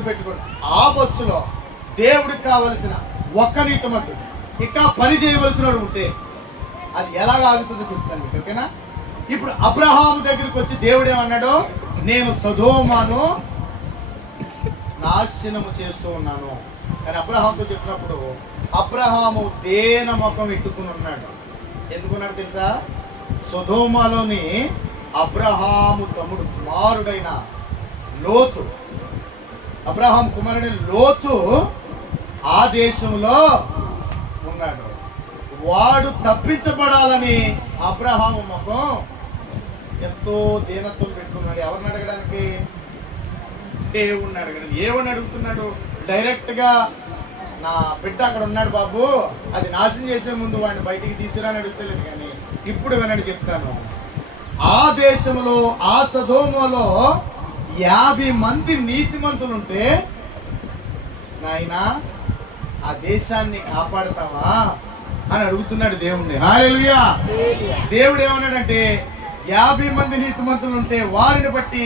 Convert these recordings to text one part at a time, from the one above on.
గుర్తుపెట్టుకోండి. ఆ బస్సులో దేవుడికి కావలసిన ఒక్క నీతిమంతుడు ఇంకా పని చేయవలసిన వాడు ఉంటే అది ఎలాగ ఆగుతుందో చెప్తాను మీకు, ఓకేనా? ఇప్పుడు అబ్రహాము దగ్గరికి వచ్చి దేవుడు ఏమన్నాడు? నేను సొదొమను నాశనము చేస్తూ ఉన్నాను అని అబ్రహాముతో చెప్పినప్పుడు అబ్రహాము దేన ముఖం ఎట్టుకుని ఉన్నాడు. ఎందుకున్నాడు తెలుసా? సొదొమలోని అబ్రహాము తమ్ముడు కుమారుడైన లోతు, అబ్రహాం కుమారుడైన లోతు ఆ దేశంలో ఉన్నాడు. వాడు తప్పించబడాలని అబ్రహాము ముఖం ఎంతో దీనత్వం పెట్టుకున్నాడు. ఎవరిని అడగడానికి? దేవుణ్ణి అడగడానికి. ఏమని అడుగుతున్నాడు? డైరెక్ట్ గా నా బిడ్డ అక్కడ ఉన్నాడు బాబు, అది నాశనం చేసే ముందు వాడిని బయటికి తీసుకురాని అడుగుతలేదు. కానీ ఇప్పుడు వినండి చెప్తాను. ఆ దేశంలో ఆ సొదొమలో 50 మంది నీతిమంతులుంటే నాయనా ఆ దేశాన్ని కాపాడుతావా అని అడుగుతున్నాడు దేవుణ్ణి. హల్లెలూయా. దేవుడు ఏమన్నాడంటే 50 మంది నీతిమంతులు ఉంటే వారిని బట్టి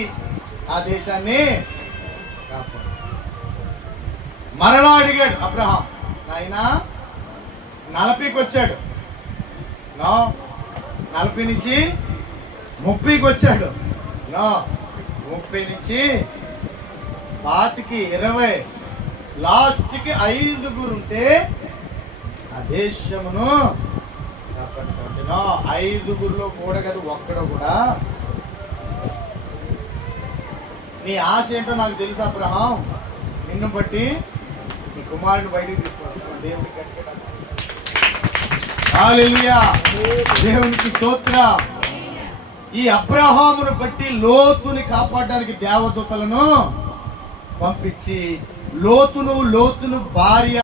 ఆ దేశాన్ని కాపాడు. మరలా అడిగాడు అబ్రహాం, నాయనా 40కి వచ్చాడు, 40 నుంచి 30కి వచ్చాడు, 30 నుంచి 25కి 20, లాస్ట్కి 5 ఉంటే ఆ దేశమును కాపాడుతాడు. 5 కూడా కదా, ఒక్కడో కూడా. నీ ఆశ ఏంటో నాకు తెలుసు అబ్రహాం, నిన్ను బట్టి నీ కుమారుని బయటికి తీసుకొస్తాను. దేవునికి హల్లెలూయా, దేవునికి స్తోత్రం. ఈ అబ్రహామును బట్టి లోతుని కాపాడడానికి దేవదూతలను పంపించి లోతును భార్య